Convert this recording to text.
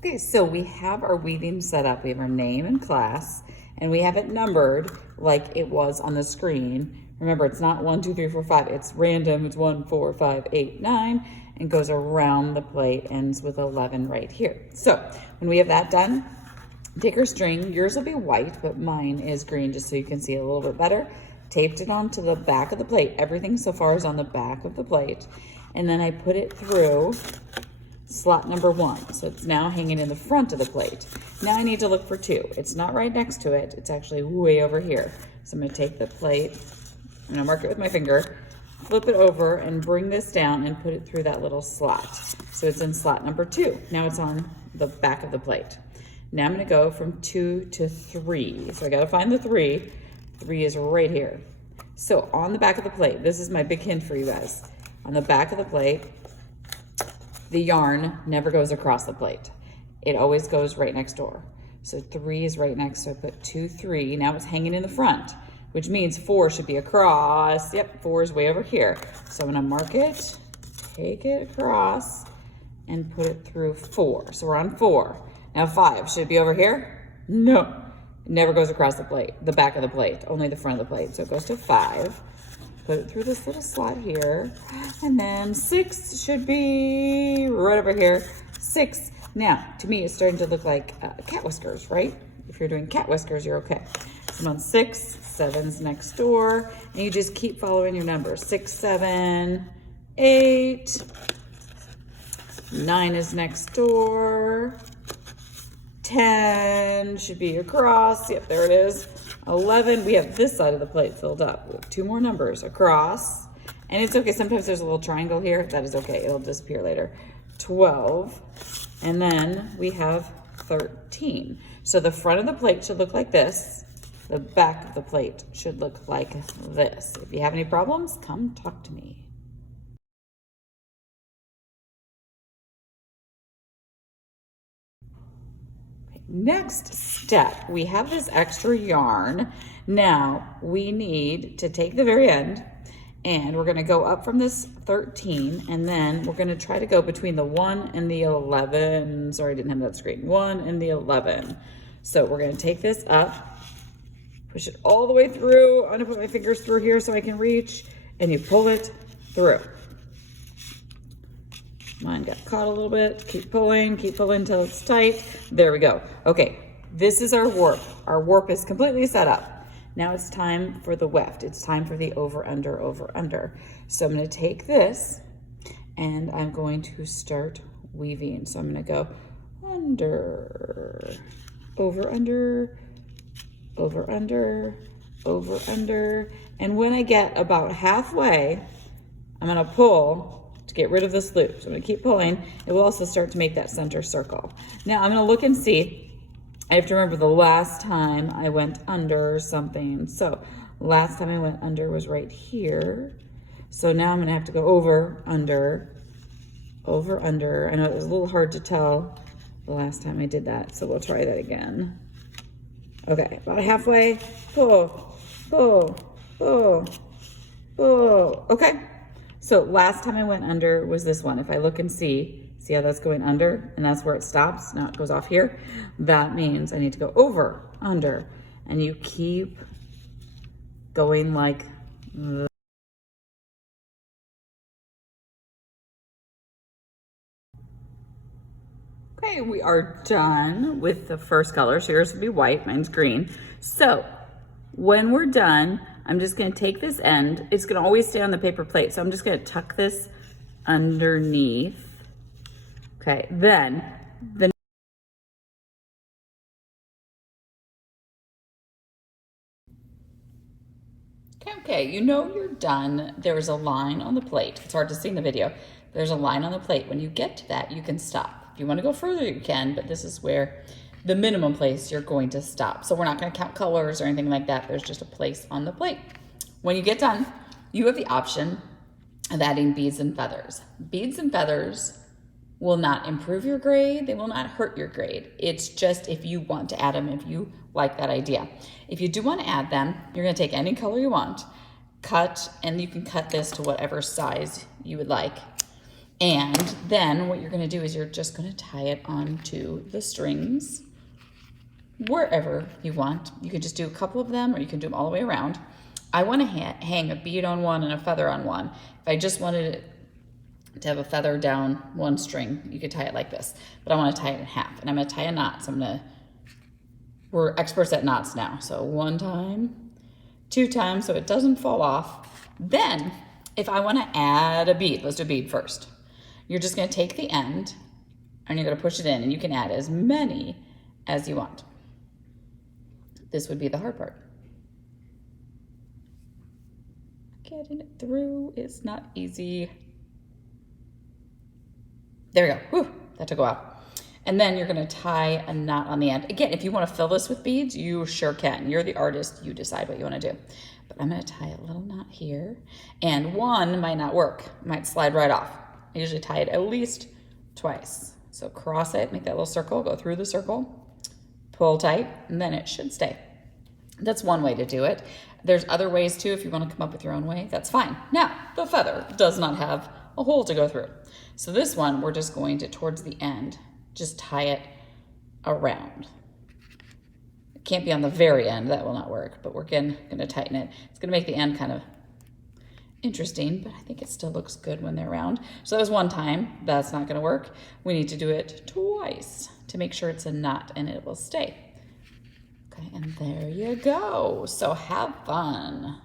Okay, so we have our weaving set up. We have our name and class, and we have it numbered like it was on the screen. Remember, it's not 1, 2, 3, 4, 5. It's random. It's 1, 4, 5, 8, 9, and goes around the plate, ends with 11 right here. So when we have that done, take our string. Yours will be white, but mine is green, just so you can see it a little bit better. Taped it onto the back of the plate. Everything so far is on the back of the plate. And then I put it through slot number 1. So it's now hanging in the front of the plate. Now I need to look for 2. It's not right next to it. It's actually way over here. So I'm going to take the plate, I'm going to mark it with my finger, flip it over and bring this down and put it through that little slot. So it's in slot number 2. Now it's on the back of the plate. Now I'm going to go from 2 to 3. So I got to find the 3. 3 is right here. So on the back of the plate, this is my big hint for you guys. On the back of the plate, the yarn never goes across the plate. It always goes right next door. So 3 is right next, so I put 2, 3. Now it's hanging in the front, which means 4 should be across. Yep, 4 is way over here. So I'm gonna mark it, take it across, and put it through 4. So we're on 4. Now 5, should it be over here? No, it never goes across the plate, the back of the plate, only the front of the plate. So it goes to 5. Put it through this little slot here, and then 6 should be right over here. 6. Now, to me, it's starting to look like cat whiskers, right? If you're doing cat whiskers, you're okay. So I'm on 6, 7's next door, and you just keep following your numbers. 6, 7, 8, 9 is next door, 10 should be across. Yep, there it is. 11, we have this side of the plate filled up. We have 2 more numbers across. And it's okay, sometimes there's a little triangle here. That is okay, it'll disappear later. 12, and then we have 13. So the front of the plate should look like this. The back of the plate should look like this. If you have any problems, come talk to me. Next step, we have this extra yarn. Now we need to take the very end and we're gonna go up from this 13 and then we're gonna try to go between the 1 and the 11. Sorry, I didn't have that screen. 1 and the 11. So we're gonna take this up, push it all the way through. I'm gonna put my fingers through here so I can reach, and you pull it through. Mine got caught a little bit. Keep pulling until it's tight. There we go. Okay, this is our warp. Our warp is completely set up. Now it's time for the weft. It's time for the over, under, over, under. So I'm gonna take this and I'm going to start weaving. So I'm gonna go under, over, under, over, under, over, under. And when I get about halfway, I'm gonna pull to get rid of this loop. So I'm gonna keep pulling. It will also start to make that center circle. Now I'm gonna look and see. I have to remember the last time I went under something. So last time I went under was right here. So now I'm gonna have to go over, under, over, under. I know it was a little hard to tell the last time I did that, so we'll try that again. Okay, about halfway, pull, pull, pull, pull. Okay. So last time I went under was this one. If I look and see how that's going under, and that's where it stops. Now it goes off here. That means I need to go over, under, and you keep going like this. Okay, we are done with the first color. So yours will be white, mine's green. So when we're done, I'm just gonna take this end. It's gonna always stay on the paper plate. So I'm just gonna tuck this underneath. Okay, then the Okay, you know you're done. There's a line on the plate. It's hard to see in the video. There's a line on the plate. When you get to that, you can stop. If you want to go further, you can, but this is where the minimum place you're going to stop. So we're not going to count colors or anything like that. There's just a place on the plate. When you get done, you have the option of adding beads and feathers. Beads and feathers will not improve your grade. They will not hurt your grade. It's just if you want to add them, if you like that idea. If you do want to add them, you're going to take any color you want, cut, and you can cut this to whatever size you would like. And then what you're going to do is you're just going to tie it onto the strings wherever you want. You can just do a couple of them, or you can do them all the way around. I want to hang a bead on one and a feather on one. If I just wanted it to have a feather down one string, you could tie it like this, but I want to tie it in half, and I'm going to tie a knot. So we're experts at knots now. So 1 time, 2 times, so it doesn't fall off. Then if I want to add a bead, let's do a bead first. You're just going to take the end and you're going to push it in, and you can add as many as you want. This would be the hard part. Getting it through is not easy. There we go. Whew, that took a while. And then you're going to tie a knot on the end. Again, if you want to fill this with beads, you sure can. You're the artist. You decide what you want to do. But I'm going to tie a little knot here. And one might not work. It might slide right off. I usually tie it at least twice. So cross it, make that little circle, go through the circle, pull tight, and then it should stay. That's one way to do it. There's other ways too. If you want to come up with your own way, that's fine. Now, the feather does not have a hole to go through. So this one, we're just going to, towards the end, just tie it around. It can't be on the very end, that will not work, but we're again going to tighten it. It's going to make the end kind of interesting, but I think it still looks good when they're round. So that was 1 time. That's not going to work. We need to do it twice to make sure it's a knot and it will stay. Okay, and there you go. So have fun.